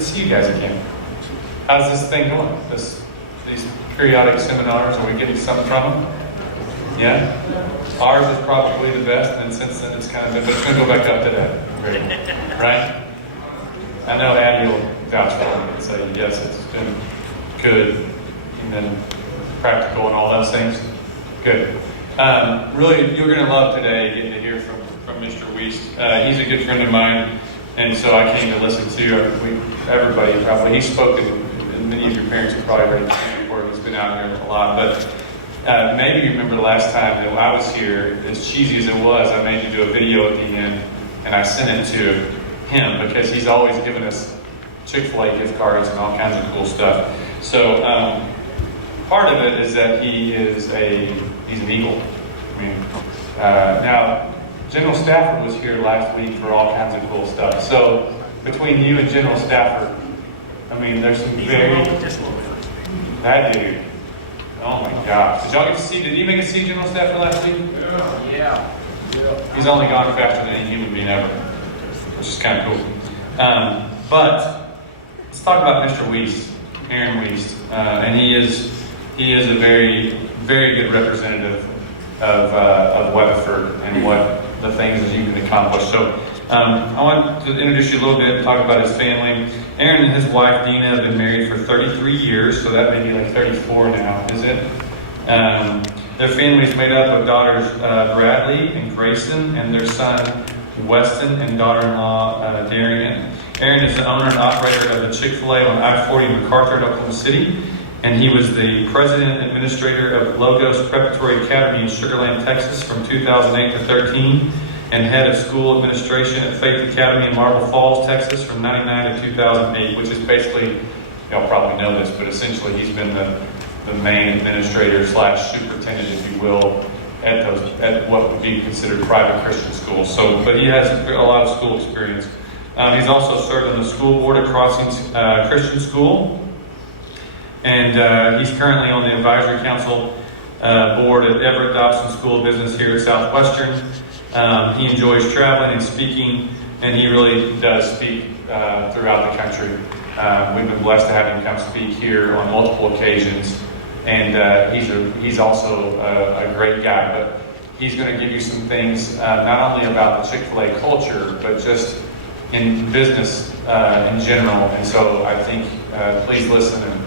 to see you guys again. How's this thing going? These periodic seminars, are we getting something from them? Yeah? Ours is probably the best, and since then it's kind of been, but it's going to go back up today. Right? I know Abby will vouch for me and say, yes, it's been good, and then practical and all those things. Good. Really, you're going to love today getting to hear from Mr. Wiest. He's a good friend of mine, and so I came to listen to everybody probably. He's spoken, and many of your parents have probably heard him before. He's been out here a lot, but maybe you remember the last time that I was here, as cheesy as it was, I made you do a video at the end, and I sent it to him because he's always given us Chick-fil-A gift cards and all kinds of cool stuff. So part of it is that he's an Eagle. I mean, now General Stafford was here last week for all kinds of cool stuff. So between you and General Stafford, I mean, there's some very that dude. Oh my gosh! Did y'all get to see? Did you make it see General Stafford last week? Yeah. He's only gone faster than any human being ever, which is kind of cool. But let's talk about Mr. Wiest, Aaron Wiest, and he is a very, very good representative of Weatherford and what the things that you can accomplish. So I want to introduce you a little bit and talk about his family. Aaron and his wife Dina have been married for 33 years, so that may be like 34 now, is it? Their family is made up of daughters Bradley and Grayson, and their son Weston, and daughter-in-law Darian. Aaron is the owner and operator of the Chick-fil-A on I-40 MacArthur in Oklahoma City, and he was the president and administrator of Logos Preparatory Academy in Sugar Land, Texas from 2008 to 13, and head of school administration at Faith Academy in Marble Falls, Texas from 99 to 2008, which is basically, y'all probably know this, but essentially he's been the main administrator / superintendent, if you will, at what would be considered private Christian schools. So, but he has a lot of school experience. He's also served on the school board at Crossings Christian School, and he's currently on the advisory council board at Everett Dobson School of Business here at Southwestern. He enjoys traveling and speaking, and he really does speak throughout the country. We've been blessed to have him come speak here on multiple occasions, and he's also a great guy. But he's going to give you some things not only about the Chick-fil-A culture, but just in business in general. And so I think please listen and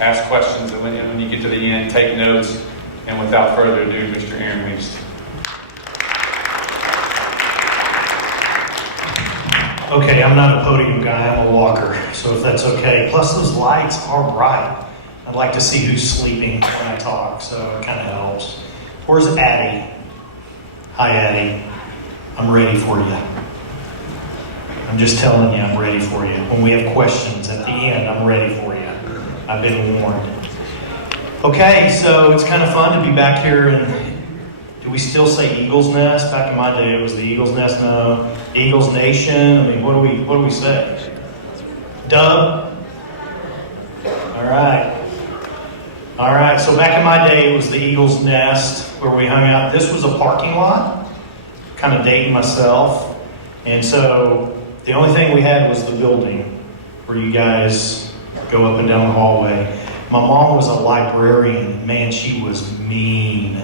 ask questions, and when you get to the end, take notes. And without further ado, Mr. Aaron Wiest. Okay, I'm not a podium guy, I'm a walker, so if that's okay. Plus those lights are bright. I'd like to see who's sleeping when I talk, so it kind of helps. Where's Addie? Hi, Addie. I'm ready for you. I'm just telling you, I'm ready for you. When we have questions at the end, I'm ready for you. I've been warned. Okay, so it's kind of fun to be back here, and do we still say Eagles Nest? Back in my day, it was the Eagles Nest. No, Eagles Nation. I mean, what do we say? Dub. All right. So back in my day, it was the Eagles Nest where we hung out. This was a parking lot. Kind of dating myself, and so the only thing we had was the building where you guys go up and down the hallway. My mom was a librarian. Man, she was mean.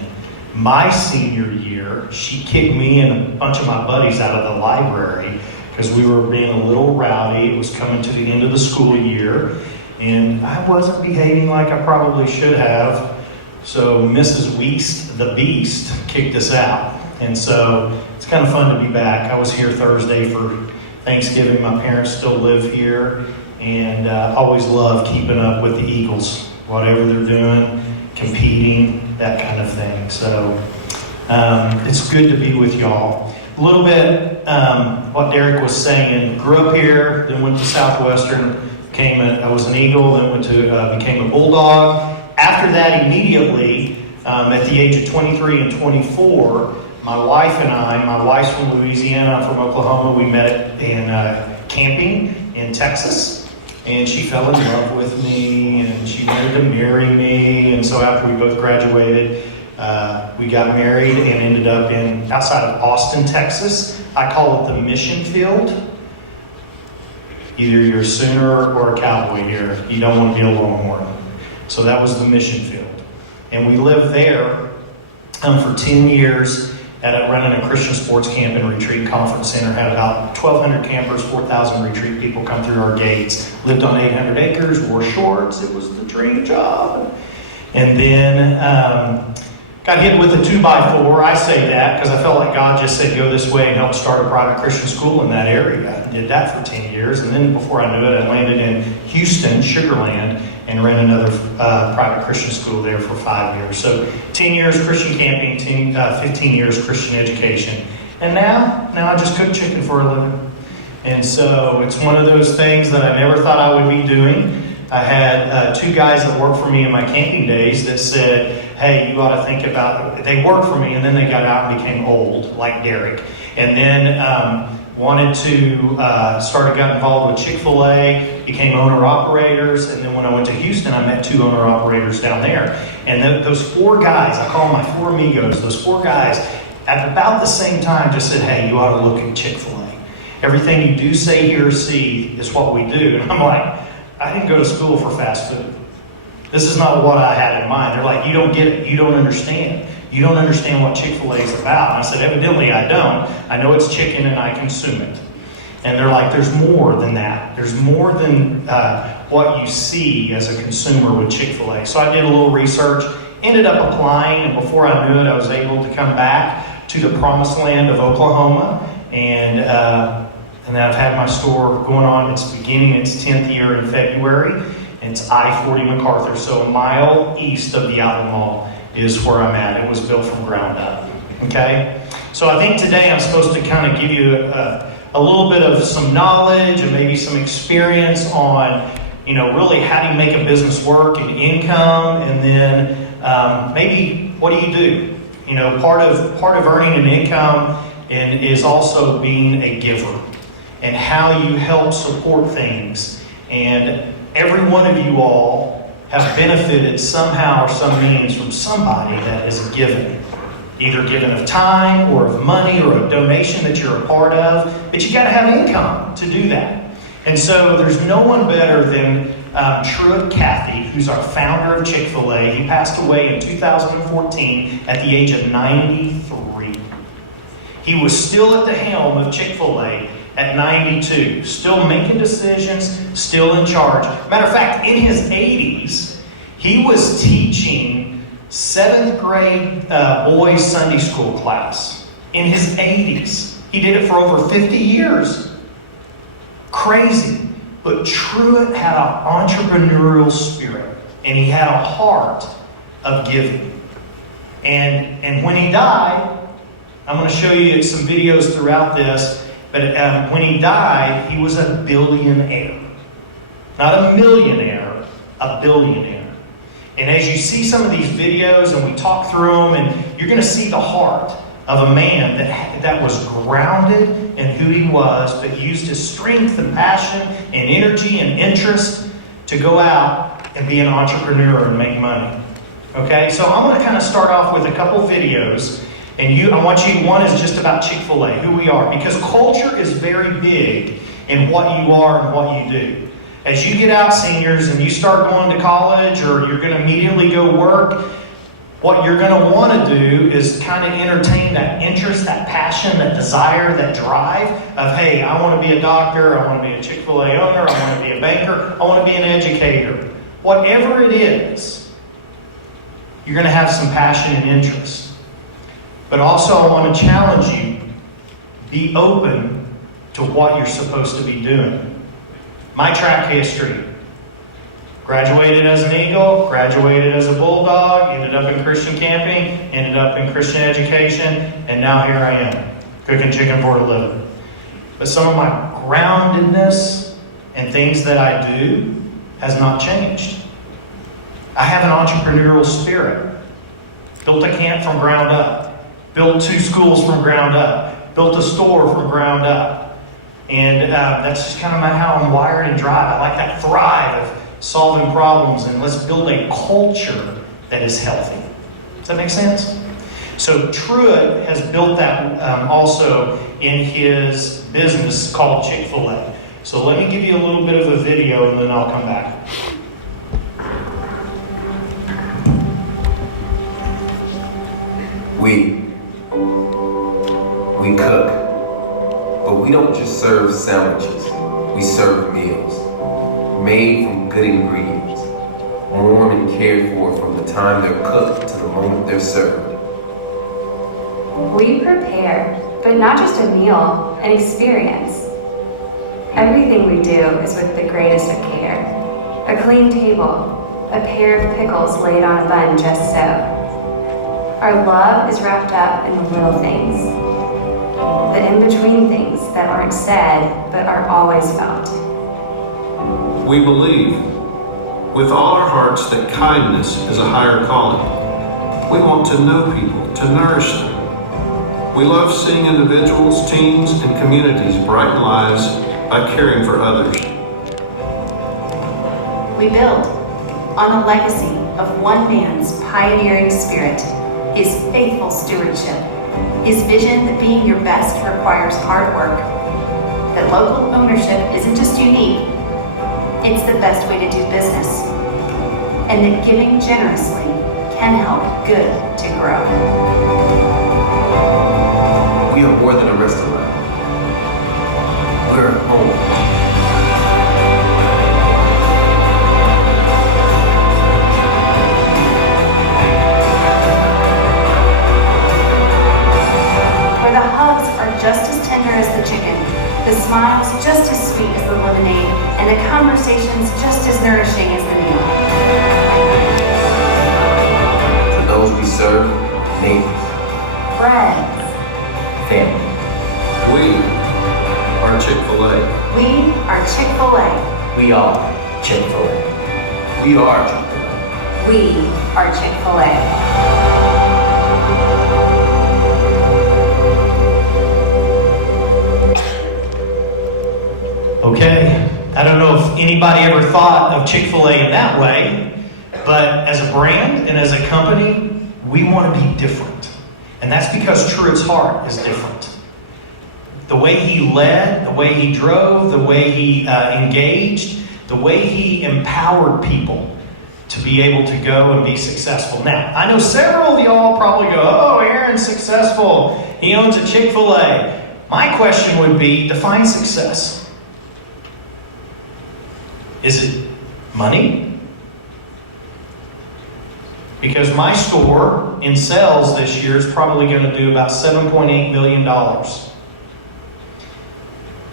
My senior year, she kicked me and a bunch of my buddies out of the library because we were being a little rowdy. It was coming to the end of the school year, and I wasn't behaving like I probably should have. So Mrs. Wiest, the Beast, kicked us out. And so it's kind of fun to be back. I was here Thursday for Thanksgiving. My parents still live here, and always love keeping up with the Eagles, whatever they're doing, competing, that kind of thing. So it's good to be with y'all. A little bit what Derek was saying. Grew up here, then went to Southwestern. I was an Eagle, then became a Bulldog. After that, immediately, at the age of 23 and 24, my wife and I, my wife's from Louisiana, I'm from Oklahoma, we met in camping in Texas. And she fell in love with me, and she wanted to marry me. And so after we both graduated, we got married and ended up outside of Austin, Texas. I call it the mission field. Either you're a Sooner or a Cowboy here. You don't want to be a Longhorn. So that was the mission field. And we lived there for 10 years running a Christian sports camp and retreat conference center. Had about 1,200 campers, 4,000 retreat people come through our gates. Lived on 800 acres, wore shorts. It was the dream job. And then got hit with a 2x4. I say that because I felt like God just said, go this way and help start a private Christian school in that area. I did that for 10 years. And then before I knew it, I landed in Houston, Sugar Land, and ran another private Christian school there for 5 years. So 10 years Christian camping, 15 years Christian education. And now I just cook chicken for a living. And so it's one of those things that I never thought I would be doing. I had 2 guys that worked for me in my camping days that said, hey, you ought to think about it. They worked for me and then they got out and became old, like Derek. And then wanted to got involved with Chick-fil-A, became owner-operators, and then when I went to Houston, I met 2 owner-operators down there. And those 4 guys, I call them my 4 amigos, those 4 guys, at about the same time just said, hey, you ought to look at Chick-fil-A. Everything you do, say, hear, or see is what we do. And I'm like, I didn't go to school for fast food. This is not what I had in mind. They're like, you don't get it. You don't understand. You don't understand what Chick-fil-A is about. And I said, evidently I don't. I know it's chicken and I consume it. And they're like, there's more than that. There's more than what you see as a consumer with Chick-fil-A. So I did a little research, ended up applying, and before I knew it, I was able to come back to the promised land of Oklahoma. And I've had my store going on. It's beginning its 10th year in February. And it's I-40 MacArthur. So a mile east of the Outlet Mall is where I'm at. It was built from ground up. Okay? So I think today I'm supposed to kind of give you a little bit of some knowledge and maybe some experience on, really how do you make a business work and income, and then maybe what do you do? Part of earning an income is also being a giver and how you help support things. And every one of you all have benefited somehow or some means from somebody that has given. Either given of time or of money or a donation that you're a part of. But you got to have income to do that. And so there's no one better than Truett Cathy, who's our founder of Chick-fil-A. He passed away in 2014 at the age of 93. He was still at the helm of Chick-fil-A at 92, still making decisions, still in charge. Matter of fact, in his 80s, he was teaching 7th grade boys Sunday school class in his 80s. He did it for over 50 years. Crazy. But Truett had an entrepreneurial spirit, and he had a heart of giving. And when he died, I'm going to show you some videos throughout this, but when he died, he was a billionaire. Not a millionaire, a billionaire. And as you see some of these videos and we talk through them, and you're going to see the heart of a man that was grounded in who he was, but used his strength and passion and energy and interest to go out and be an entrepreneur and make money. Okay, so I'm going to kind of start off with a couple videos. And one is just about Chick-fil-A, who we are, because culture is very big in what you are and what you do. As you get out, seniors, and you start going to college or you're going to immediately go work, what you're going to want to do is kind of entertain that interest, that passion, that desire, that drive of, hey, I want to be a doctor, I want to be a Chick-fil-A owner, I want to be a banker, I want to be an educator. Whatever it is, you're going to have some passion and interest. But also I want to challenge you, be open to what you're supposed to be doing. My track history. Graduated as an Eagle, graduated as a Bulldog, ended up in Christian camping, ended up in Christian education, and now here I am, cooking chicken for a living. But some of my groundedness and things that I do has not changed. I have an entrepreneurial spirit. Built a camp from ground up. Built 2 schools from ground up. Built a store from ground up. And that's just kind of how I'm wired and drive. I like that thrive of solving problems, and let's build a culture that is healthy. Does that make sense? So Truett has built that also in his business called Chick-fil-A. So let me give you a little bit of a video and then I'll come back. We cook, but we don't just serve sandwiches. We serve meals made from good ingredients, warm and cared for from the time they're cooked to the moment they're served. We prepare, but not just a meal, an experience. Everything we do is with the greatest of care. A clean table, a pair of pickles laid on a bun just so. Our love is wrapped up in the little things, the in-between things that aren't said but are always felt. We believe with all our hearts that kindness is a higher calling. We want to know people, to nourish them. We love seeing individuals, teams, and communities brighten lives by caring for others. We build on a legacy of one man's pioneering spirit, his faithful stewardship, his vision that being your best requires hard work, that local ownership isn't just unique, it's the best way to do business, and that giving generously can help good to grow. We are more than a restaurant. We're home. Just as tender as the chicken, the smiles just as sweet as the lemonade, and the conversations just as nourishing as the meal. To those we serve, neighbors, Friends, family. We are Chick-fil-A. we are Chick-fil-A. We are Chick-fil-A. We are Chick-fil-A. We are Chick-fil-A. Okay, I don't know if anybody ever thought of Chick-fil-A in that way, but as a brand and as a company, we want to be different. And that's because Truett's heart is different. The way he led, the way he drove, the way he engaged, the way he empowered people to be able to go and be successful. Now, I know several of y'all probably go, oh, Aaron's successful. He owns a Chick-fil-A. My question would be, define success. Is it money? Because my store in sales this year is probably going to do about $7.8 million.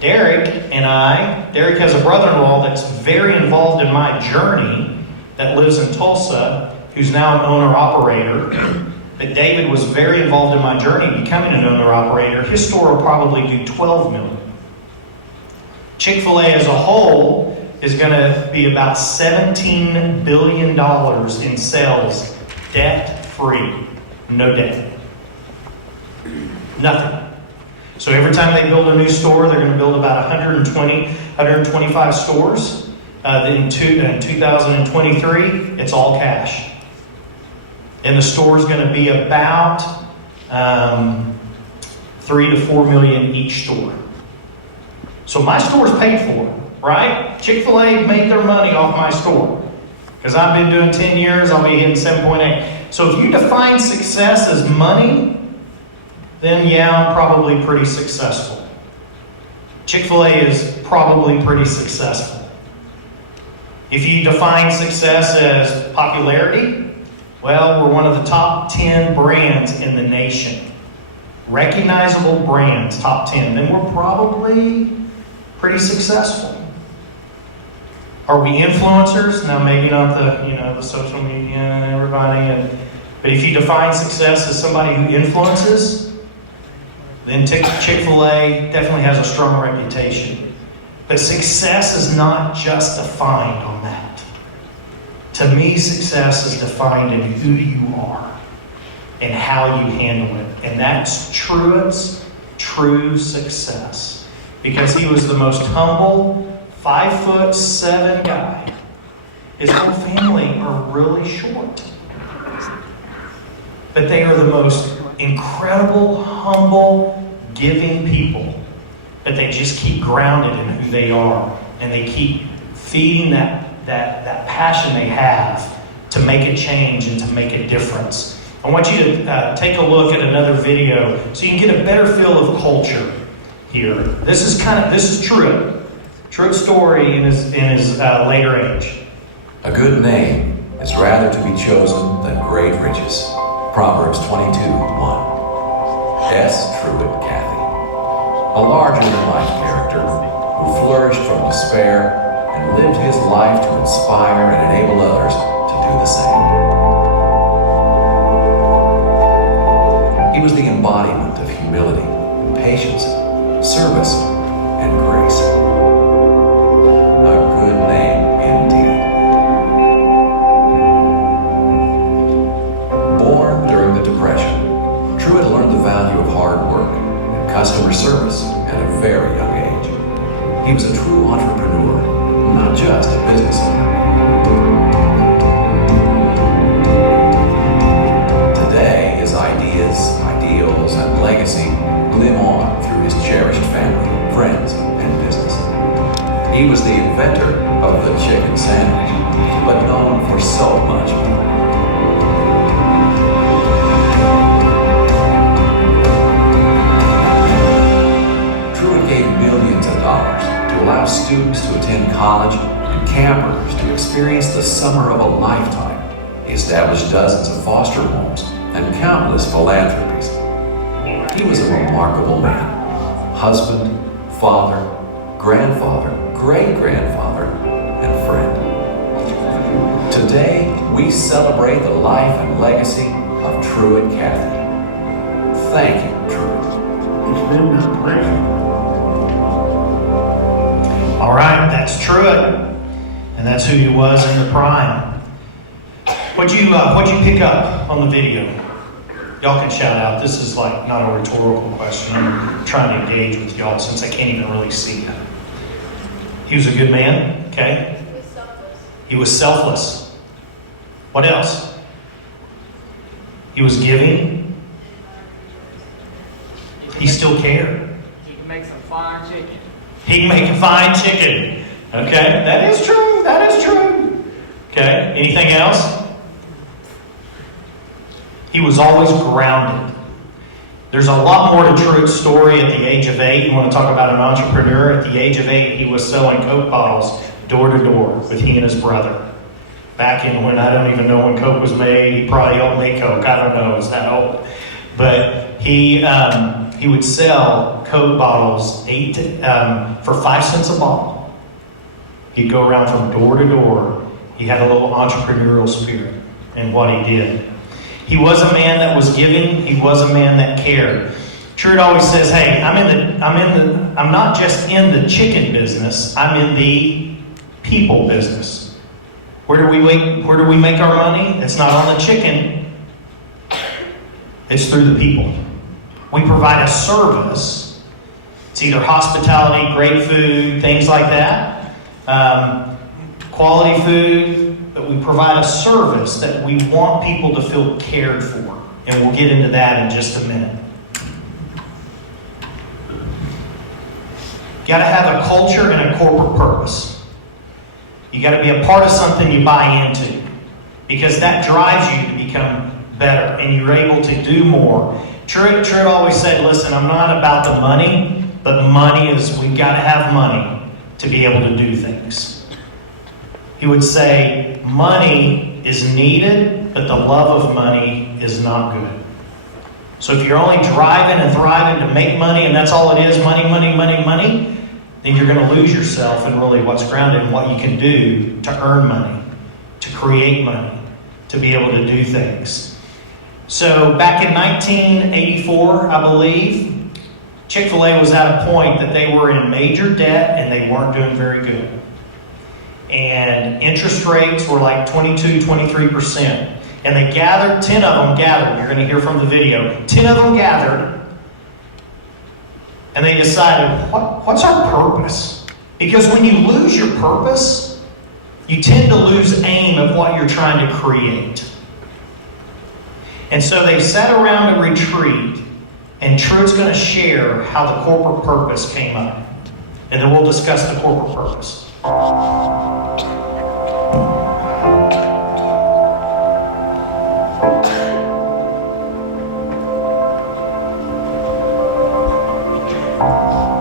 Derek has a brother-in-law that's very involved in my journey that lives in Tulsa, who's now an owner-operator. But David was very involved in my journey becoming an owner-operator. His store will probably do $12 million. Chick-fil-A as a whole is going to be about $17 billion in sales, debt-free, no debt. Nothing. So every time they build a new store, they're going to build about 125 stores. In 2023, it's all cash. And the store is going to be about 3 to 4 million each store. So my store's paid for, right? Chick-fil-A made their money off my store. Because I've been doing 10 years, I'll be hitting 7.8. So if you define success as money, then yeah, I'm probably pretty successful. Chick-fil-A is probably pretty successful. If you define success as popularity, well, we're one of the top 10 brands in the nation. Recognizable brands, top 10. Then we're probably pretty successful. Are we influencers? No, maybe not the social media and everybody. But if you define success as somebody who influences, then Chick-fil-A definitely has a strong reputation. But success is not just defined on that. To me, success is defined in who you are and how you handle it. And that's Truett's true success. Because he was the most humble, 5'7" guy. His whole family are really short. But they are the most incredible, humble, giving people but they just keep grounded in who they are, and they keep feeding that passion they have to make a change and to make a difference. I want you to take a look at another video so you can get a better feel of culture here. This is Truett's story in his later age. A good name is rather to be chosen than great riches. Proverbs 22:1. S. Truett Cathy. A larger-than-life character who flourished from despair and lived his life to inspire and enable others to do the same. He was the embodiment of humility, patience, service, and grace. A good name indeed. Born during the Depression, Truett learned the value of hard work and customer service at a very young age. He was a true entrepreneur, not just a business owner. Today, his ideas, ideals, and legacy live on through his cherished family, friends, and business. He was the inventor of the chicken sandwich, but known for so much more. Truett gave millions of dollars to allow students to attend college and campers to experience the summer of a lifetime. He established dozens of foster homes and countless philanthropies. He was a remarkable man, husband, father, grandfather, great-grandfather, and friend. Today, we celebrate the life and legacy of Truett Cathy. Thank you, Truett. It's been my pleasure. All right, that's Truett, and that's who he was in the prime. What'd you pick up on the video? Y'all can shout out. This is like not a rhetorical question. I'm trying to engage with y'all since I can't even really see it. He was a good man, okay? He was selfless. What else? He was giving. He still cared. You can make some fine chicken. He can make a fine chicken. Okay, that is true. That is true. Okay, anything else? He was always grounded. There's a lot more to Truett's story at the age of 8. You want to talk about an entrepreneur? At the age of 8, he was selling Coke bottles door to door with he and his brother. Back in when I don't even know when Coke was made. He probably helped make Coke. I don't know. It's that old. But he would sell Coke bottles for 5 cents a bottle. He'd go around from door to door. He had a little entrepreneurial spirit in what he did. He was a man that was giving. He was a man that cared. Truett always says, "Hey, I'm not just in the chicken business. I'm in the people business. Where do we make our money? It's not on the chicken. It's through the people. We provide a service. It's either hospitality, great food, things like that, quality food." But we provide a service that we want people to feel cared for. And we'll get into that in just a minute. You got to have a culture and a corporate purpose. You got to be a part of something you buy into. Because that drives you to become better. And you're able to do more. Truett always said, listen, I'm not about the money. But money is, we've got to have money to be able to do things. He would say, money is needed, but the love of money is not good. So if you're only driving and thriving to make money, and that's all it is, money, then you're going to lose yourself in really what's grounded in what you can do to earn money, to create money, to be able to do things. So back in 1984, I believe, Chick-fil-A was at a point that they were in major debt and they weren't doing very good. And interest rates were like 22, 23%. And they gathered, 10 of them gathered. You're going to hear from the video. 10 of them gathered. And they decided, what's our purpose? Because when you lose your purpose, you tend to lose aim of what you're trying to create. And so they sat around a retreat And Truett's going to share how the corporate purpose came up. And then we'll discuss the corporate purpose. In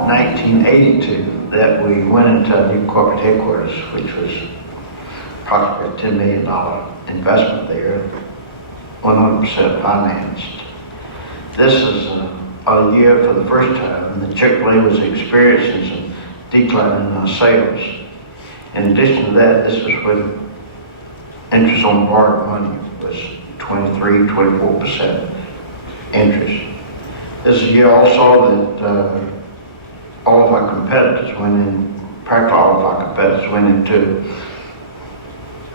1982, that we went into a new corporate headquarters, which was approximately a $10 million investment there, 100% financed. This is a year for the first time, and the Chick-fil-A was experiencing some decline in sales. In addition to that, this was when interest on borrowed money was 24% interest. This is a year also that all of our competitors went in, practically all of our competitors went into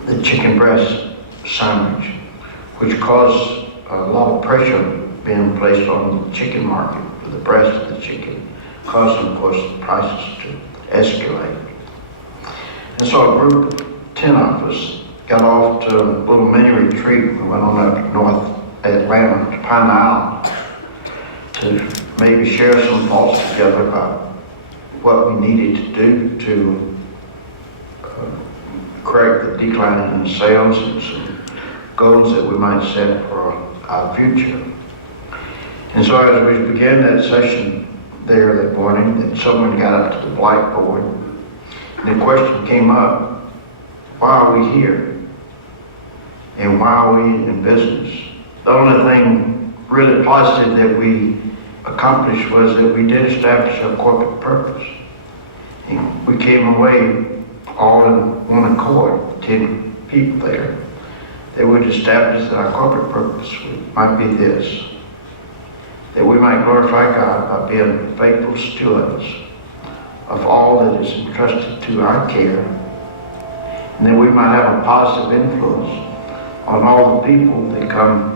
the chicken breast sandwich, which caused a lot of pressure being placed on the chicken market for the breast of the chicken, causing, of course, the prices to escalate. And so a group of 10 of us got off to a little mini retreat. We went on up North Atlanta to Pine Island to maybe share some thoughts together about what we needed to do to correct the decline in sales and some goals that we might set for our future. And so as we began that session there that morning, that someone got up to the blackboard, and the question came up, why are we here? And why are we in business? The only thing really positive that we accomplished was that we did establish a corporate purpose. And we came away all in one accord, 10 people there. They would establish that our corporate purpose might be this, that we might glorify God by being faithful stewards of all that is entrusted to our care, and that we might have a positive influence on all the people that come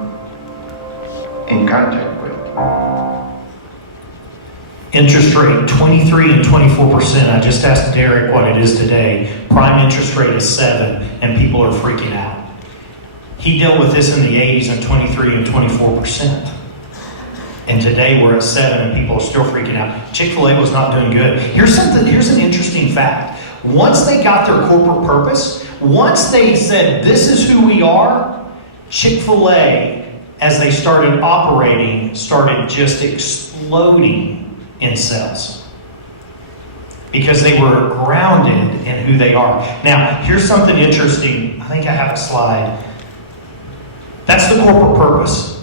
in contact with. Interest rate, 23 and 24%. I just asked Derek what it is today. Prime interest rate is 7, and people are freaking out. He dealt with this in the 80s and 23 and 24%. And today we're at 7 and people are still freaking out. Chick-fil-A was not doing good. Here's an interesting fact. Once they got their corporate purpose, once they said, this is who we are, Chick-fil-A, as they started operating, started just exploding in sales. Because they were grounded in who they are. Now, here's something interesting. I think I have a slide. That's the corporate purpose.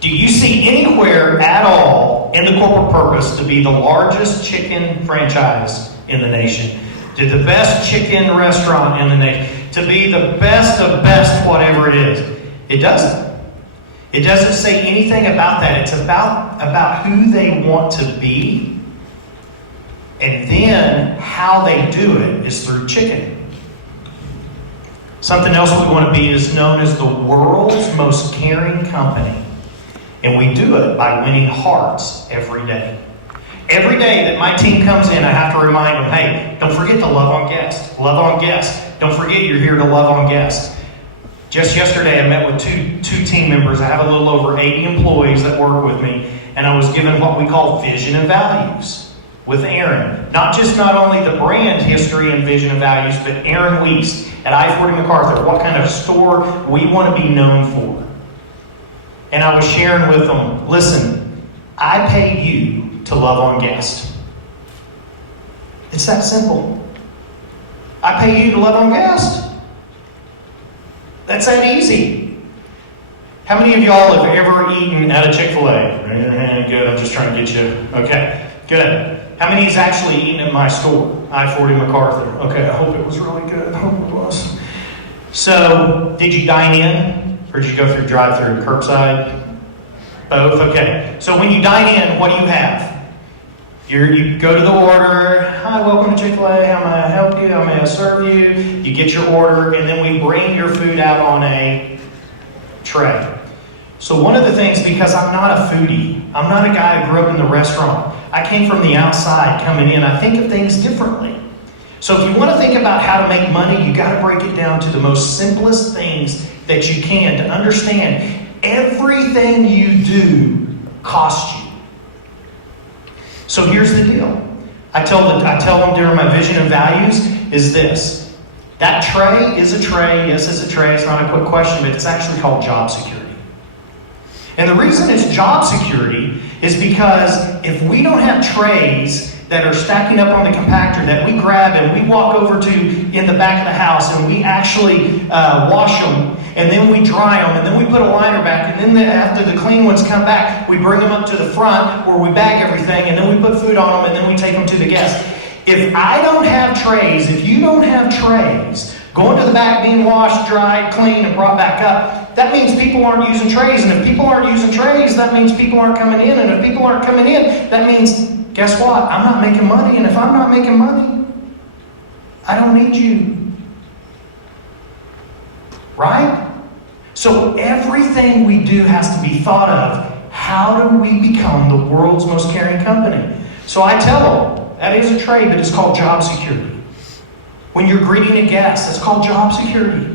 Do you see anywhere at all in the corporate purpose to be the largest chicken franchise in the nation, to the best chicken restaurant in the nation, to be the best of best whatever it is? It doesn't. It doesn't say anything about that. It's about who they want to be, and then how they do it is through chicken. Something else we want to be is known as the world's most caring company. And we do it by winning hearts every day. Every day that my team comes in, I have to remind them, hey, don't forget to love on guests. Love on guests. Don't forget you're here to love on guests. Just yesterday, I met with two team members. I have a little over 80 employees that work with me, and I was given what we call vision and values with Aaron. Not only the brand history and vision and values, but Aaron Weeks at I-40 MacArthur, what kind of store we want to be known for. And I was sharing with them, listen, I pay you to love on guests. It's that simple. I pay you to love on guests. That's that easy. How many of y'all have ever eaten at a Chick-fil-A? Raise your hand. Good. I'm just trying to get you. Okay. Good. How many has actually eaten at my store? I-40 MacArthur. Okay. I hope it was really good. I hope it was. So, did you dine in? Or did you go through drive-through, curbside? Both? Okay. So when you dine in, what do you have? You go to the order. Hi, welcome to Chick-fil-A. How may I help you? How may I serve you? You get your order, and then we bring your food out on a tray. So one of the things, because I'm not a foodie, I'm not a guy who grew up in the restaurant. I came from the outside coming in. I think of things differently. So if you want to think about how to make money, you got to break it down to the most simplest things that you can to understand everything you do cost you. So here's the deal. I tell them during my vision and values is this. That tray is a tray. Yes, it's a tray. It's not a quick question, but it's actually called job security. And the reason it's job security is because if we don't have trays that are stacking up on the compactor that we grab and we walk over to in the back of the house and we actually wash them and then we dry them and then we put a liner back and then after the clean ones come back, we bring them up to the front where we bag everything and then we put food on them and then we take them to the guests. If I don't have trays, if you don't have trays, going to the back, being washed, dried, clean, and brought back up, that means people aren't using trays. And if people aren't using trays, that means people aren't coming in. And if people aren't coming in, that means, guess what? I'm not making money. And if I'm not making money, I don't need you. Right? So everything we do has to be thought of. How do we become the world's most caring company? So I tell them, that is a tray, but it's called job security. When you're greeting a guest, it's called job security.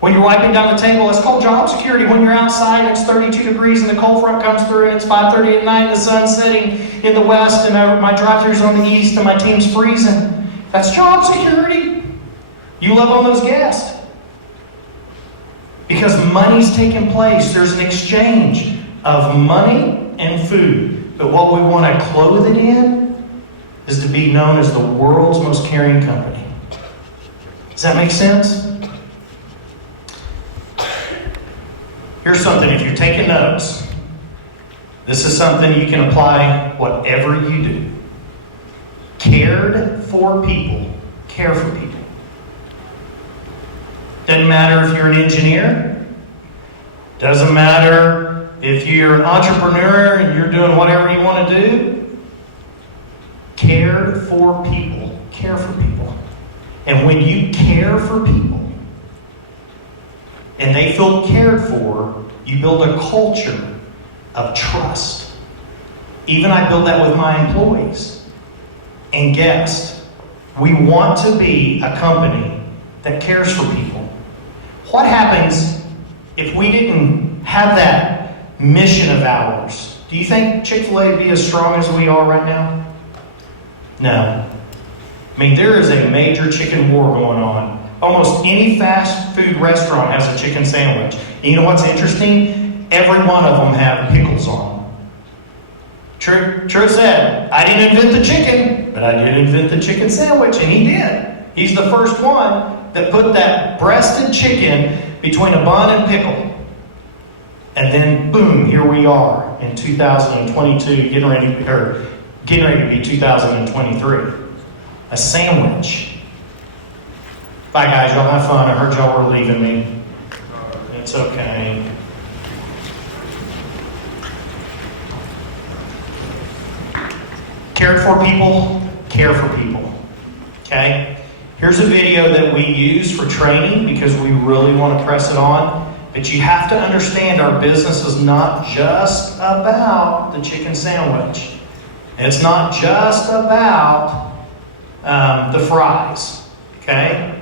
When you're wiping down the table, it's called job security. When you're outside and it's 32 degrees and the cold front comes through and it's 5:30 at night and the sun's setting in the west and my drive-thru's on the east and my team's freezing, that's job security. You love on those guests. Because money's taking place. There's an exchange of money and food. But what we want to clothe it in is to be known as the world's most caring company. Does that make sense? Here's something, if you're taking notes, this is something you can apply whatever you do. Cared for people, care for people. Doesn't matter if you're an engineer. Doesn't matter if you're an entrepreneur and you're doing whatever you want to do. Cared for people, care for people. And when you care for people and they feel cared for, you build a culture of trust. Even I build that with my employees and guests. We want to be a company that cares for people. What happens if we didn't have that mission of ours? Do you think Chick-fil-A would be as strong as we are right now? No. I mean, there is a major chicken war going on. Almost any fast food restaurant has a chicken sandwich. And you know what's interesting? Every one of them have pickles on them. True said, I didn't invent the chicken, but I did invent the chicken sandwich, and he did. He's the first one that put that breasted chicken between a bun and pickle. And then, boom, here we are in 2022, getting ready to be 2023. A sandwich. Bye, guys. Y'all have fun. I heard y'all were leaving me. It's okay. Cared for people, care for people. Okay? Here's a video that we use for training because we really want to press it on. But you have to understand our business is not just about the chicken sandwich. It's not just about the fries, okay?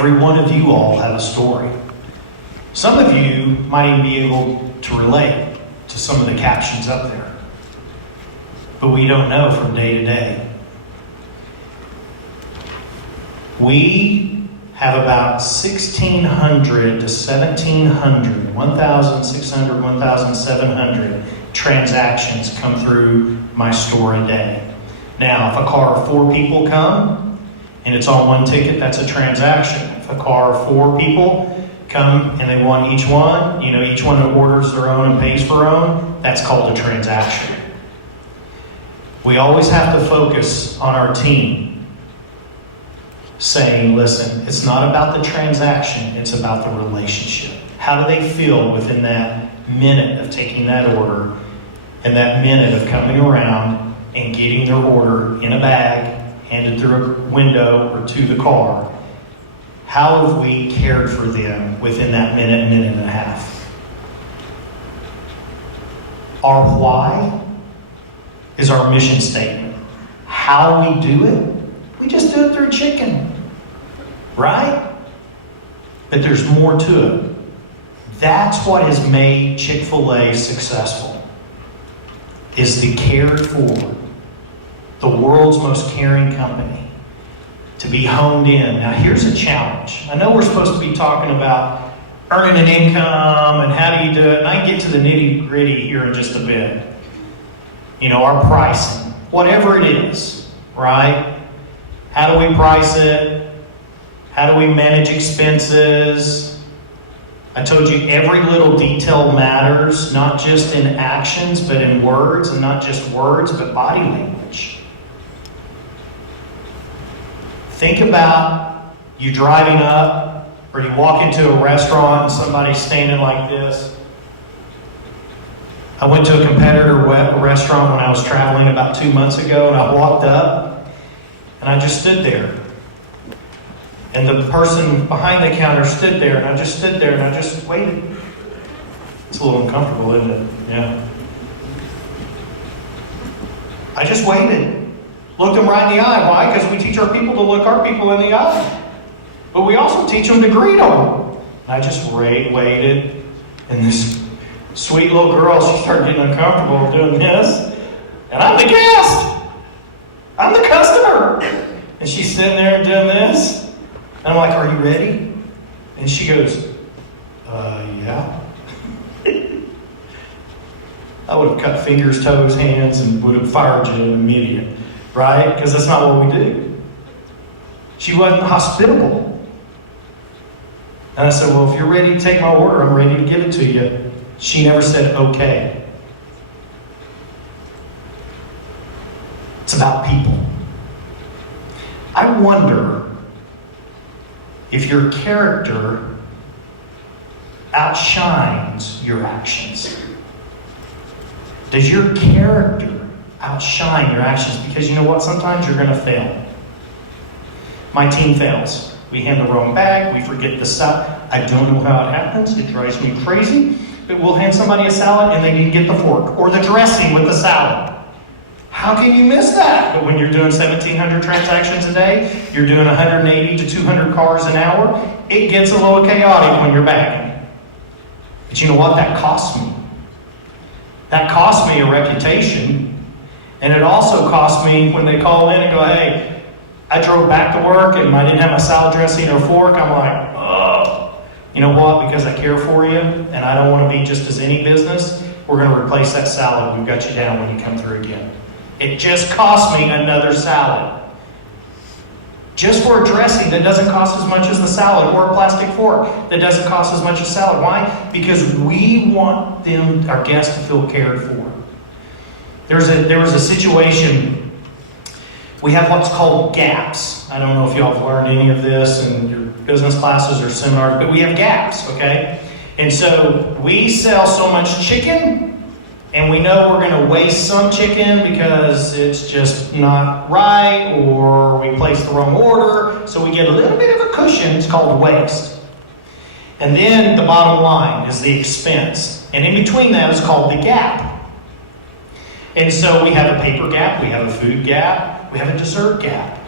Every one of you all have a story. Some of you might even be able to relate to some of the captions up there. But we don't know from day to day. We have about 1,600 to 1,700, 1,600, 1,700 transactions come through my store a day. Now, if a car of 4 people come and it's on one ticket, that's a transaction. If a car of 4 people come and they want each one, each one orders their own and pays for their own, that's called a transaction. We always have to focus on our team, saying, listen, it's not about the transaction, it's about the relationship. How do they feel within that minute of taking that order and that minute of coming around and getting their order in a bag, handed through a window or to the car? How have we cared for them within that minute and a half? Our why is our mission statement. How we do it? We just do it through chicken, right? But there's more to it. That's what has made Chick-fil-A successful, is the cared for, the world's most caring company, to be honed in. Now here's a challenge. I know we're supposed to be talking about earning an income and how do you do it, and I get to the nitty-gritty here in just a bit. Our pricing, whatever it is, right? How do we price it? How do we manage expenses? I told you every little detail matters, not just in actions, but in words, and not just words, but body language. Think about you driving up, or you walk into a restaurant and somebody's standing like this. I went to a competitor restaurant when I was traveling about 2 months ago, and I walked up, and I just stood there. And the person behind the counter stood there, and I just stood there, and I just waited. It's a little uncomfortable, isn't it? Yeah. I just waited. Looked them right in the eye. Why? Because we teach our people to look our people in the eye. But we also teach them to greet them. And I just waited, and this sweet little girl, she started getting uncomfortable doing this. And I'm the guest. I'm the customer. And she's sitting there and doing this. And I'm like, are you ready? And she goes, yeah. I would have cut fingers, toes, hands, and would have fired you in an immediate, right? Because that's not what we do. She wasn't hospitable. And I said, well, if you're ready to take my order, I'm ready to give it to you. She never said, okay. It's about people. I wonder if your character outshines your actions. Does your character outshine your actions? Because you know what? Sometimes you're going to fail. My team fails. We hand the wrong bag. We forget the salad. I don't know how it happens. It drives me crazy. But we'll hand somebody a salad and they didn't get the fork or the dressing with the salad. How can you miss that? But when you're doing 1,700 transactions a day, you're doing 180 to 200 cars an hour, it gets a little chaotic when you're bagging. But you know what? That cost me. That cost me a reputation. And it also cost me when they call in and go, hey, I drove back to work and I didn't have my salad dressing or fork. I'm like, oh. You know what? Because I care for you and I don't want to be just as any business, we're going to replace that salad. We've got you down when you come through again. It just cost me another salad. Just for a dressing that doesn't cost as much as the salad, or a plastic fork that doesn't cost as much as salad. Why? Because we want them, our guests, to feel cared for. There was a situation. We have what's called gaps. I don't know if y'all have learned any of this in your business classes or seminars, but we have gaps, okay? And so we sell so much chicken, and we know we're going to waste some chicken because it's just not right, or we placed the wrong order, so we get a little bit of a cushion. It's called waste. And then the bottom line is the expense. And in between that is called the gap. And so we have a paper gap, we have a food gap, we have a dessert gap.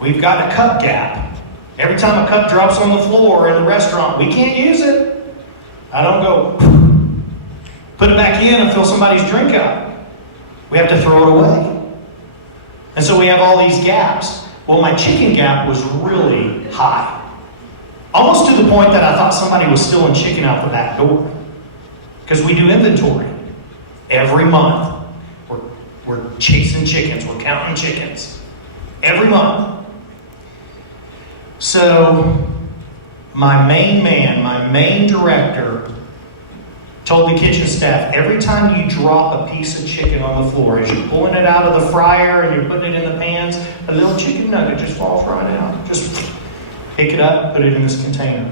We've got a cup gap. Every time a cup drops on the floor in a restaurant, we can't use it. I don't go, put it back in and fill somebody's drink up. We have to throw it away. And so we have all these gaps. Well, my chicken gap was really high. Almost to the point that I thought somebody was stealing chicken out the back door. Because we do inventory. Every month, we're chasing chickens. We're counting chickens. Every month. So, my main man, my main director, told the kitchen staff, every time you drop a piece of chicken on the floor, as you're pulling it out of the fryer and you're putting it in the pans, a little chicken nugget just falls right out. Just pick it up, put it in this container.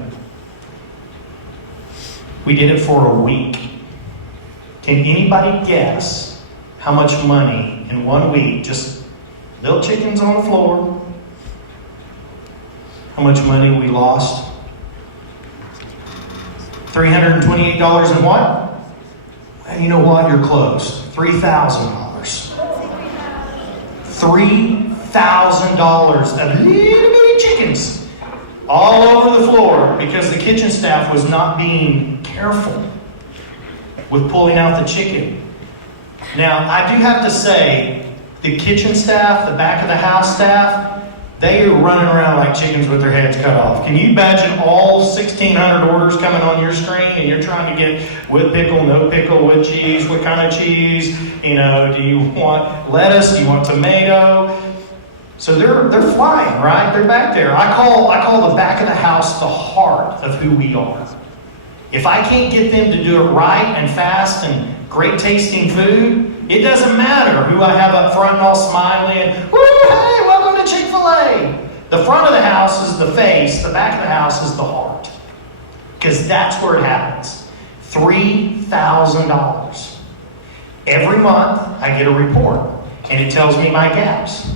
We did it for a week. Can anybody guess how much money in 1 week, just little chickens on the floor, how much money we lost? $328 and what? And you know what? You're close. $3,000. $3,000 of little bitty chickens all over the floor because the kitchen staff was not being careful with pulling out the chicken. Now, I do have to say, the kitchen staff, the back of the house staff, they are running around like chickens with their heads cut off. Can you imagine all 1,600 orders coming on your screen and you're trying to get with pickle, no pickle, with cheese, what kind of cheese? You know, do you want lettuce? Do you want tomato? So they're flying, right? They're back there. I call the back of the house the heart of who we are. If I can't get them to do it right and fast and great tasting food, it doesn't matter who I have up front and all smiley and, woo, hey, welcome to Chick-fil-A. The front of the house is the face, the back of the house is the heart. Because that's where it happens. $3,000. Every month, I get a report, and it tells me my gaps.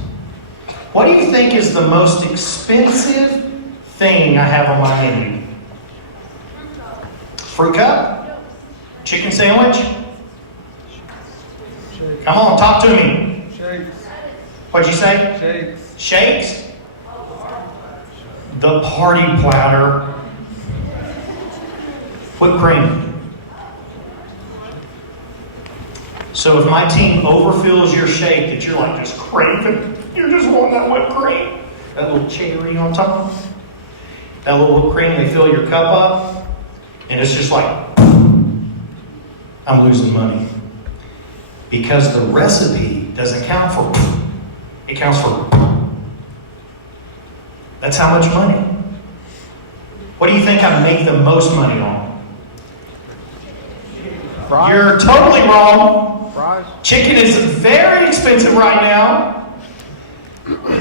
What do you think is the most expensive thing I have on my menu? Fruit cup? Chicken sandwich? Come on, talk to me. Shakes. What'd you say? Shakes. Shakes? The party platter. Whipped cream. So if my team overfills your shake that you're like just craving, you're just wanting that whipped cream, that little cherry on top, that little whipped cream, they fill your cup up, and it's just like, I'm losing money. Because the recipe doesn't count for, it counts for. That's how much money. What do you think I make the most money on? Fries. You're totally wrong. Fries. Chicken is very expensive right now.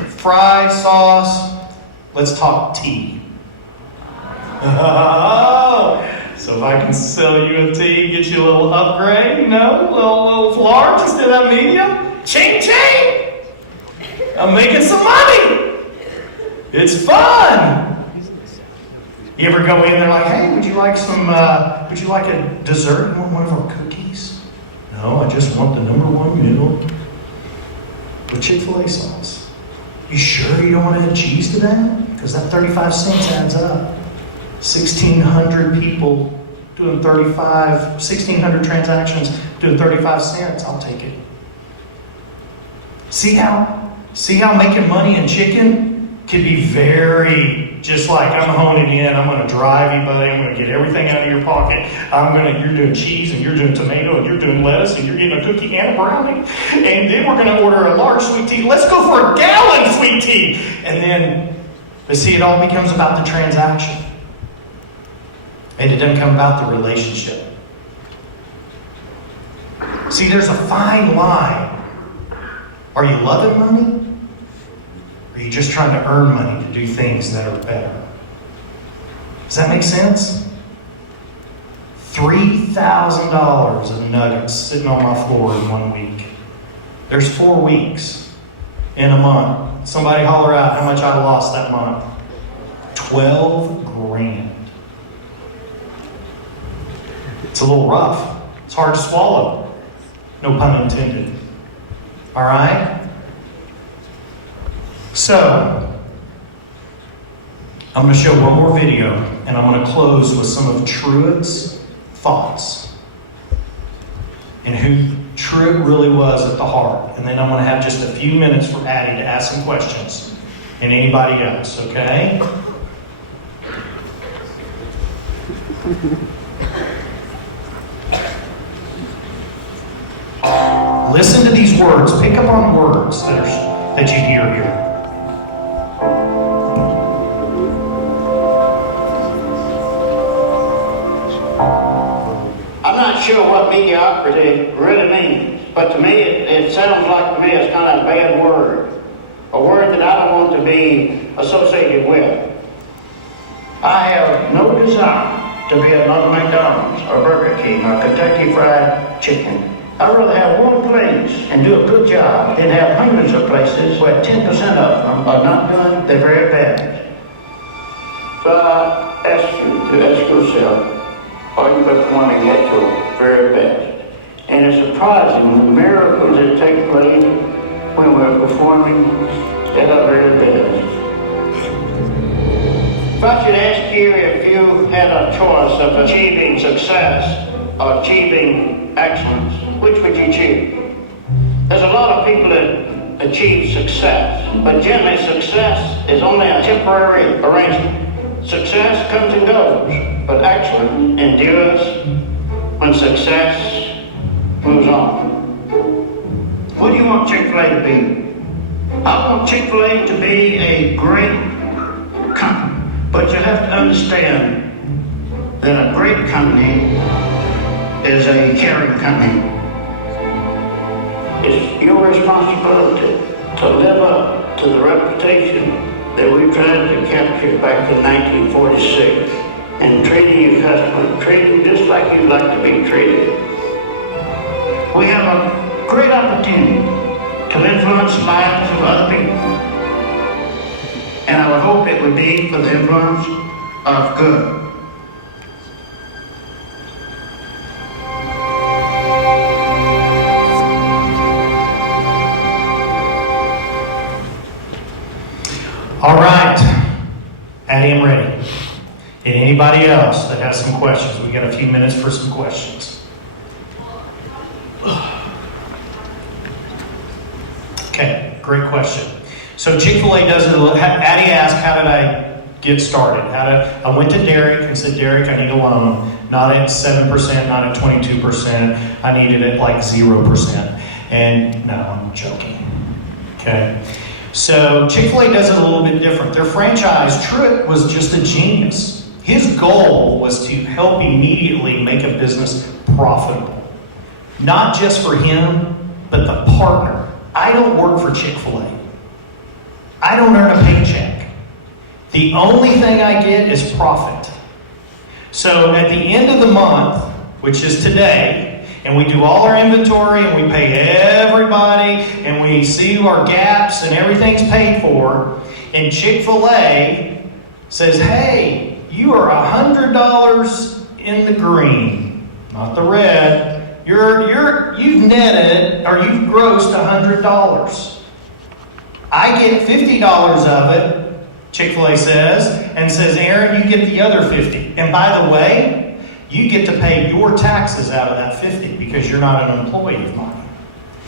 Fries, sauce. Let's talk tea. Oh, so if I can sell you a tea, get you a little upgrade, you know, a little large instead of medium, ching ching! I'm making some money. It's fun. You ever go in there like, hey, would you like a dessert? You want one of our cookies? No, I just want the #1 meal with Chick-fil-A sauce. You sure you don't want to add cheese to that? Because that 35 cents adds up. 1,600 people doing 1,600 transactions doing 35 cents. I'll take it. See how making money in chicken can be very, just like I'm honing in, I'm going to drive you, buddy, I'm going to get everything out of your pocket. You're doing cheese and you're doing tomato and you're doing lettuce and you're getting a cookie and a brownie. And then we're going to order a large sweet tea. Let's go for a gallon sweet tea. And then, but see, it all becomes about the transaction. And it doesn't come about the relationship. See, there's a fine line. Are you loving money? Or are you just trying to earn money to do things that are better? Does that make sense? $3,000 of nuggets sitting on my floor in 1 week. There's 4 weeks in a month. Somebody holler out how much I lost that month. 12 grand. It's a little rough. It's hard to swallow. No pun intended. All right? So, I'm going to show one more video, and I'm going to close with some of Truett's thoughts and who Truett really was at the heart. And then I'm going to have just a few minutes for Addie to ask some questions, and anybody else, okay? Listen to these words. Pick up on words that you hear here. I'm not sure what mediocrity really means, but to me it sounds like to me it's kind of a bad word. A word that I don't want to be associated with. I have no desire to be another McDonald's or Burger King or Kentucky Fried Chicken. I'd rather have one place and do a good job than have hundreds of places where 10% of them are not doing their very best. So I ask you to ask yourself, are you performing at your very best? And it's surprising the miracles that take place when we're performing at our very best. If I should ask you if you had a choice of achieving success or achieving excellence, which would you choose? There's a lot of people that achieve success, but generally success is only a temporary arrangement. Success comes and goes, but excellence endures when success moves on. What do you want Chick-fil-A to be? I want Chick-fil-A to be a great company, but you have to understand that a great company is a caring company. It's your responsibility to live up to the reputation that we tried to capture back in 1946 and treating your customers, treating just like you'd like to be treated. We have a great opportunity to influence the lives of other people. And I would hope it would be for the influence of good. All right, Addie, I'm ready. And anybody else that has some questions? We got a few minutes for some questions. Okay, great question. So Chick-fil-A does it. Addie asked, how did I get started? I went to Derek and said, Derek, I need a loan. Not at 7%, not at 22%. I needed it like 0%. And no, I'm joking. Okay. So Chick-fil-A does it a little bit different. Their franchise, Truett was just a genius. His goal was to help immediately make a business profitable. Not just for him, but the partner. I don't work for Chick-fil-A. I don't earn a paycheck. The only thing I get is profit. So at the end of the month, which is today, and we do all our inventory and we pay everybody and we see our gaps and everything's paid for, and Chick-fil-A says, hey, you are $100 in the green, not the red. You've netted or you've grossed $100. I get $50 of it, Chick-fil-A says, and says, Aaron, you get the other 50. And by the way, you get to pay your taxes out of that 50 because you're not an employee of mine.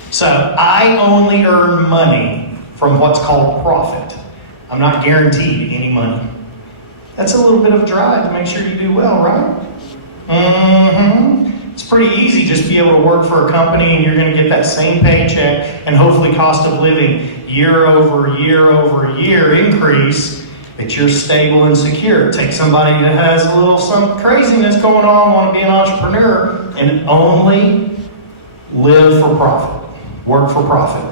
So I only earn money from what's called profit. I'm not guaranteed any money. That's a little bit of a drive to make sure you do well, right? It's pretty easy just to be able to work for a company and you're going to get that same paycheck and hopefully cost of living year over year increase, that you're stable and secure. Take somebody that has a little some craziness going on, want to be an entrepreneur, and only live for profit, work for profit.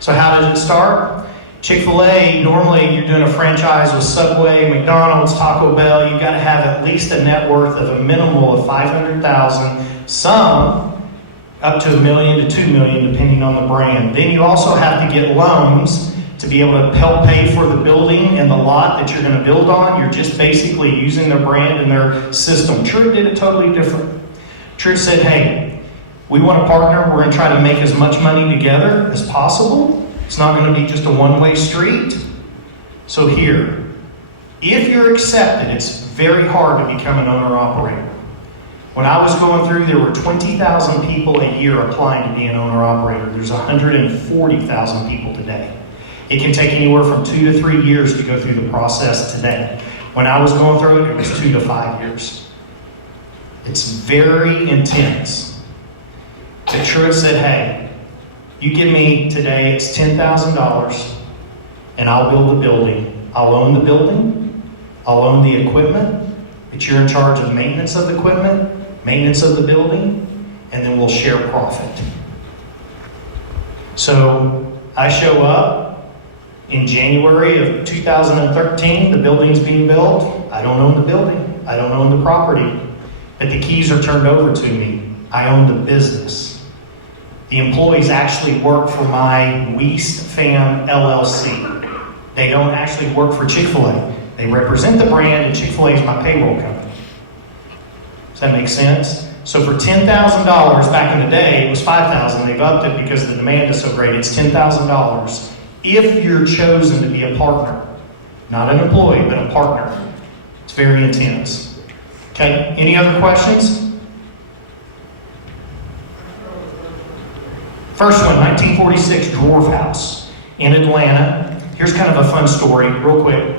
So how does it start? Chick-fil-A, normally you're doing a franchise with Subway, McDonald's, Taco Bell. You've got to have at least a net worth of a minimal of $500,000, some up to $1 million to $2 million, depending on the brand. Then you also have to get loans to be able to help pay for the building and the lot that you're going to build on. You're just basically using their brand and their system. Truett did it totally different. Truett said, hey, we want to partner. We're going to try to make as much money together as possible. It's not going to be just a one-way street. So here, If you're accepted, it's very hard to become an owner-operator. When I was going through, there were 20,000 people a year applying to be an owner-operator. There's 140,000 people today. It can take anywhere from 2 to 3 years to go through the process today. When I was going through it, it was 2 to 5 years. It's very intense. But Truett said, hey, you give me today, it's $10,000, and I'll build the building. I'll own the building. I'll own the equipment. But you're in charge of maintenance of the equipment, maintenance of the building, and then we'll share profit. So I show up in January of 2013. The building's being built. I don't own the building. I don't own the property. But the keys are turned over to me. I own the business. The employees actually work for my Weist Fam LLC. They don't actually work for Chick-fil-A. They represent the brand, and Chick-fil-A is my payroll company. Does that make sense? So for $10,000 back in the day, it was $5,000. They've upped it because the demand is so great. It's $10,000 if you're chosen to be a partner. Not an employee, but a partner. It's very intense. Okay, any other questions? First one, 1946 Dwarf House in Atlanta. Here's kind of a fun story, real quick.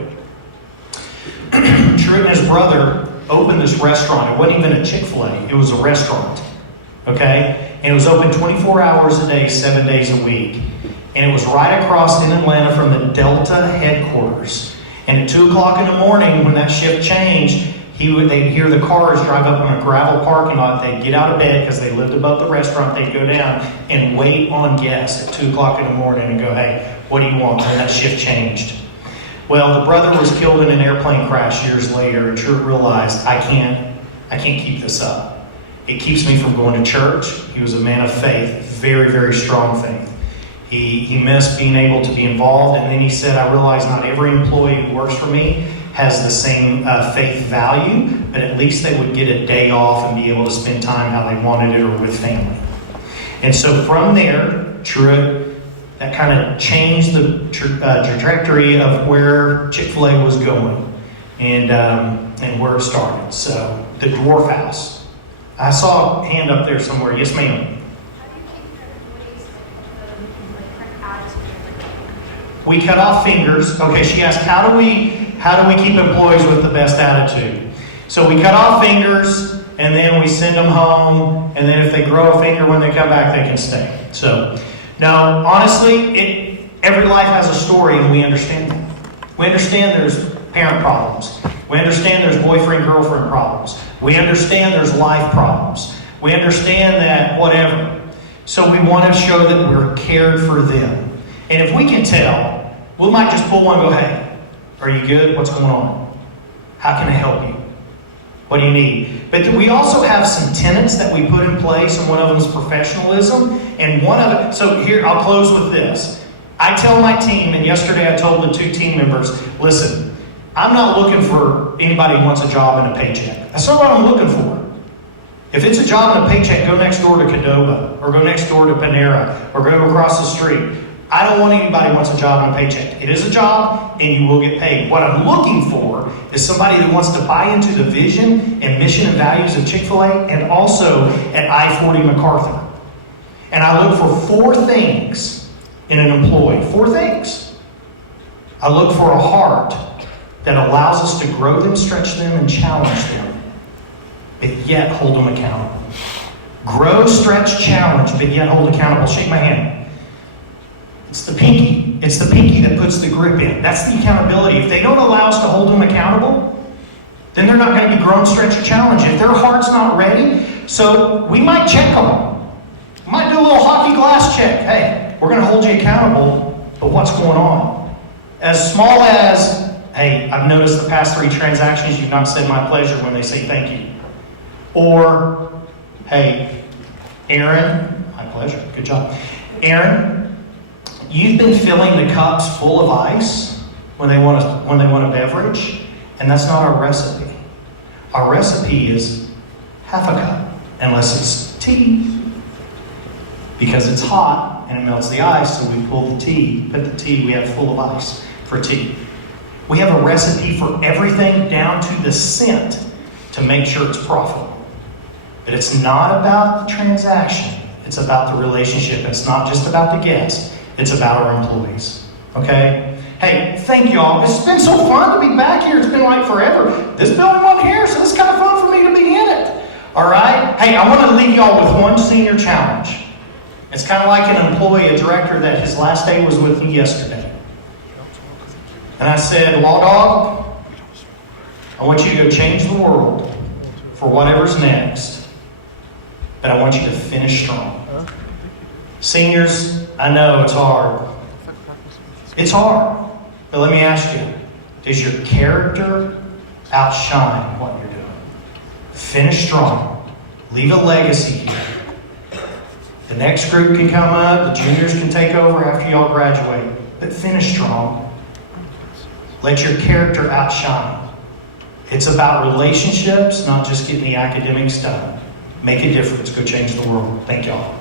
Truett and his brother opened this restaurant. It wasn't even a Chick-fil-A. It was a restaurant. Okay? And it was open 24 hours a day, 7 days a week. And it was right across in Atlanta from the Delta headquarters. And at 2 o'clock in the morning, when that shift changed, they'd hear the cars drive up on a gravel parking lot. They'd get out of bed because they lived above the restaurant. They'd go down and wait on guests at 2 o'clock in the morning and go, hey, what do you want? And that shift changed. Well, the brother was killed in an airplane crash years later, and Truett realized, I can't keep this up. It keeps me from going to church. He was a man of faith, very, very strong faith. He missed being able to be involved, and then he said, I realize not every employee who works for me has the same faith value, but at least they would get a day off and be able to spend time how they wanted it or with family. And so from there, Truett, that kind of changed the trajectory of where Chick-fil-A was going and where it started. So the Dwarf House. I saw a hand up there somewhere. Yes, ma'am. We cut off fingers. Okay, she asked, how do we keep employees with the best attitude? So we cut off fingers, and then we send them home, and then if they grow a finger when they come back, they can stay. So, now, honestly, every life has a story, and we understand that. We understand there's parent problems. We understand there's boyfriend-girlfriend problems. We understand there's life problems. We understand that whatever. So we want to show that we're cared for them. And if we can tell, we might just pull one and go, hey, are you good? What's going on? How can I help you? What do you need? But we also have some tenets that we put in place, and one of them is professionalism. And one of it, so here, I'll close with this. I tell my team, and yesterday I told the 2 team members, listen, I'm not looking for anybody who wants a job and a paycheck. That's not what I'm looking for. If it's a job and a paycheck, go next door to Qdoba, or go next door to Panera, or go across the street. I don't want anybody who wants a job and a paycheck. It is a job, and you will get paid. What I'm looking for is somebody that wants to buy into the vision and mission and values of Chick-fil-A and also at I-40 MacArthur. And I look for 4 things in an employee. 4 things. I look for a heart that allows us to grow them, stretch them, and challenge them, but yet hold them accountable. Grow, stretch, challenge, but yet hold accountable. Shake my hand. It's the pinky. It's the pinky that puts the grip in. That's the accountability. If they don't allow us to hold them accountable, then they're not going to be grown, stretch, or challenge. If their heart's not ready, so we might check them. We might do a little hockey glass check. Hey, we're going to hold you accountable, but what's going on? As small as, hey, I've noticed the past 3 transactions you've not said my pleasure when they say thank you. Or, hey, Aaron, my pleasure, good job. Aaron, you've been filling the cups full of ice when they want a beverage, and that's not our recipe. Our recipe is half a cup, unless it's tea, because it's hot and it melts the ice. So we pull the tea, put the tea we have full of ice for tea. We have a recipe for everything down to the cent to make sure it's profitable. But it's not about the transaction. It's about the relationship. It's not just about the guest. It's about our employees. Okay? Hey, thank y'all. It's been so fun to be back here. It's been like forever. This building wasn't here, so it's kind of fun for me to be in it. All right? Hey, I want to leave y'all with one senior challenge. It's kind of like an employee, a director that his last day was with me yesterday. And I said, Law Dog, I want you to go change the world for whatever's next, but I want you to finish strong. Seniors, I know it's hard. It's hard. But let me ask you, does your character outshine what you're doing? Finish strong. Leave a legacy here. The next group can come up, the juniors can take over after y'all graduate, but finish strong. Let your character outshine. It's about relationships, not just getting the academics done. Make a difference. Go change the world. Thank y'all.